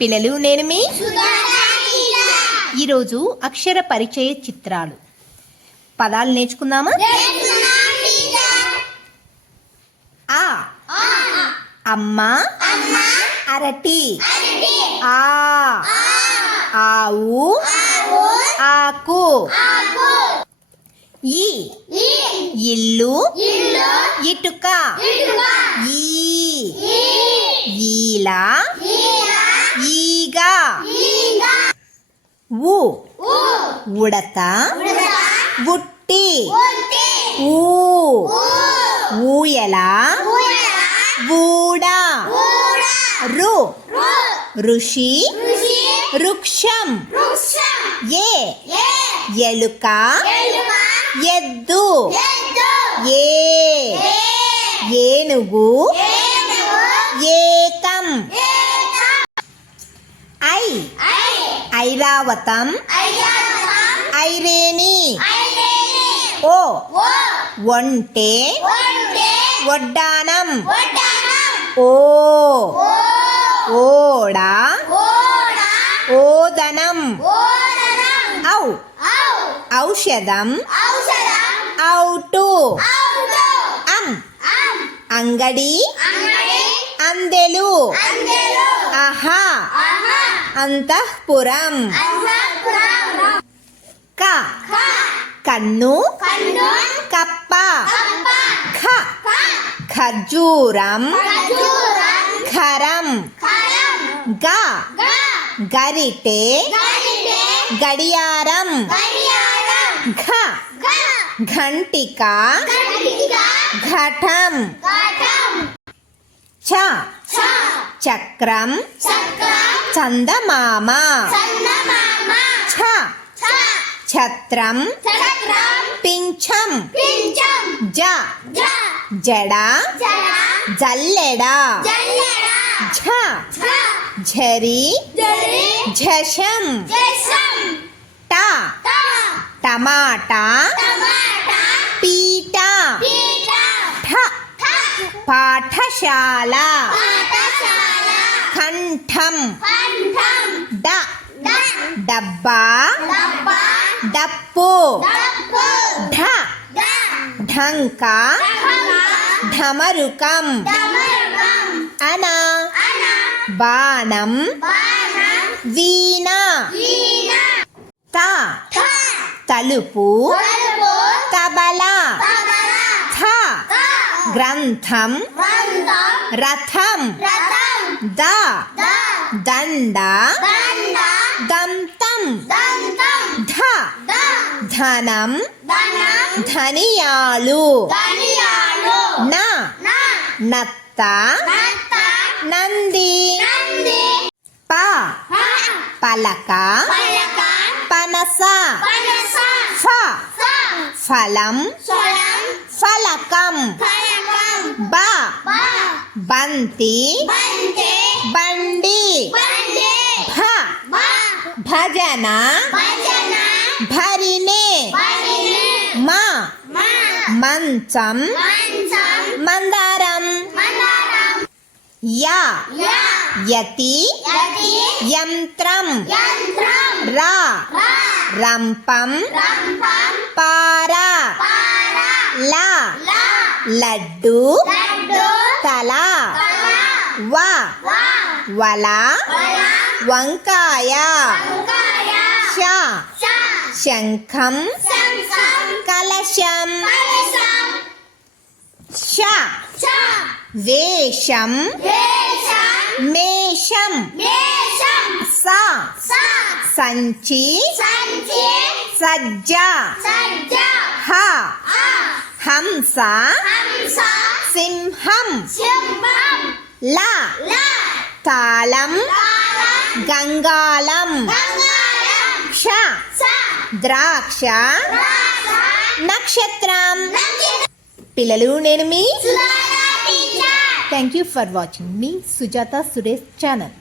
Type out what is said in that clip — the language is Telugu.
పిల్లలు నేను మీ ఈరోజు అక్షర పరిచయ చిత్రాలు. పదాలు నేర్చుకుందామా? ఆ. అమ్మ. అరటి. ఆ. ఆవు. ఆకు. ఈ. ఇల్లు. ఇటుక. ఈ. ఈల. ఉ ఉడత. ఉట్టి. ఊ. ఊయల. ఊడ. రు. ఋషి. వృక్షం ఏ. ఎలుక. ఎద్దు. ఏ. ఏనుగు. ఐరావతం. ఐరేని ఓ. ఒంటె. వడ్డానం. ఓ. ఓడ. ఓదనం. ఔ. ఔషధం. ఔటు. అం. అంగడి. అందెలు. అహా అంతఃపురం. క. కన్ను. కప్ప. ఖ ఖర్జూరం. ఖరం. గ. గరిటే. గడియారం. ఘ. ఘంటిక. ఘటం. చ. చక్రం. చందమామ ఛ ఛత్రం పింఛం జ జడ జల్లెడ ఝ ఝరి ఝషం ట టమాటా పీట ఠ పాఠశాల కంఠం డ. డబ్బా. డప్పు. ఢ. ఢంక. ఢమరుకం. అన. బాణం. వీణ. త. తలుపు. తబలా. థ. గ్రంథం. రథం. ద. దండ. దంతం. ధ. ధనం. ధనియాలు. న. నత్త. నంది. ప. పలక. పనస. ఫ. ఫలం. ఫలకం. బ. బంతి. बंडी। भा। भजना। भरिने। मा। मंचम। मंदारम। या। यति। यंत्रम रा। रंपम पारा। ला। लड्डू। तला। वा। వల వంకాయ ష శంఖం కలశం ష వేషం మేషం స సంచి సజ్జ హ హంస సింహం ల తాళం గంగాళం క్ష ద్రాక్ష నక్షత్రం. పిల్లలు నేను మీ థ్యాంక్ యూ ఫర్ వాచింగ్ మీ సుజాత సురేష్ ఛానల్